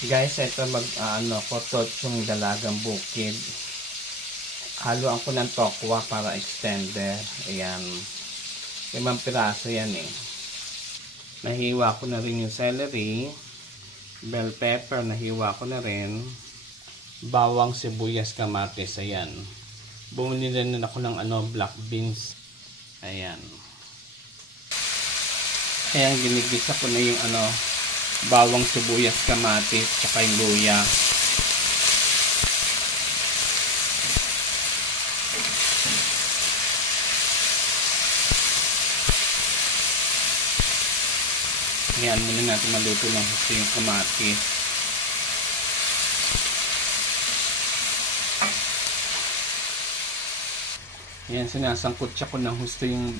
Guys, ito ko totsong dalagang bukid. Haluan ko ng tokwa para extender. Ayan. 5 piraso yan eh. Nahiwa ko na rin yung celery. Bell pepper, nahiwa ko na rin. Bawang, sibuyas, kamatis. Ayan. Bumili rin ako ng black beans. Ayan. Ayan, ginigisa ko na yung bawang, sibuyas, kamatis, tsaka yung luya. Ayan, muna natin maluto ng gusto yung kamatis. Ayan, sinasangkot siya ko ng gusto yung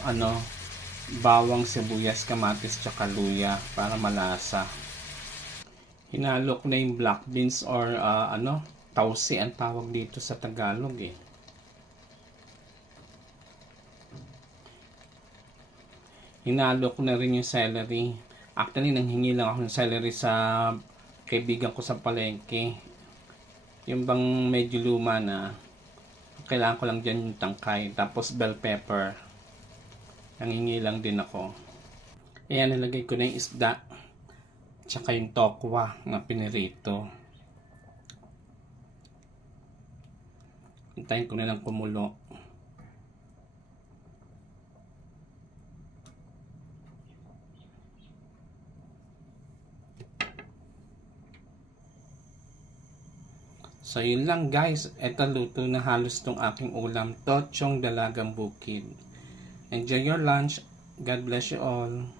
bawang, sibuyas, kamatis, tsaka luya para malasa. Hinalo ko na yung black beans or tausi ang tawag dito sa Tagalog eh. Hinalo ko na rin yung celery. Actually, nanghingi lang ako ng celery sa kaibigan ko sa palengke. Yung bang medyo luma na. Kailangan ko lang dyan yung tangkay. Tapos bell pepper. Nanghingi lang din ako. Ayan, nilagay ko na yung isda. Tsaka yung tokwa na pinirito. Hintayin ko na lang kumulo. So yun lang guys. Ito luto na halos tong aking ulam. Totsong dalagang bukid. Enjoy your lunch. God bless you all.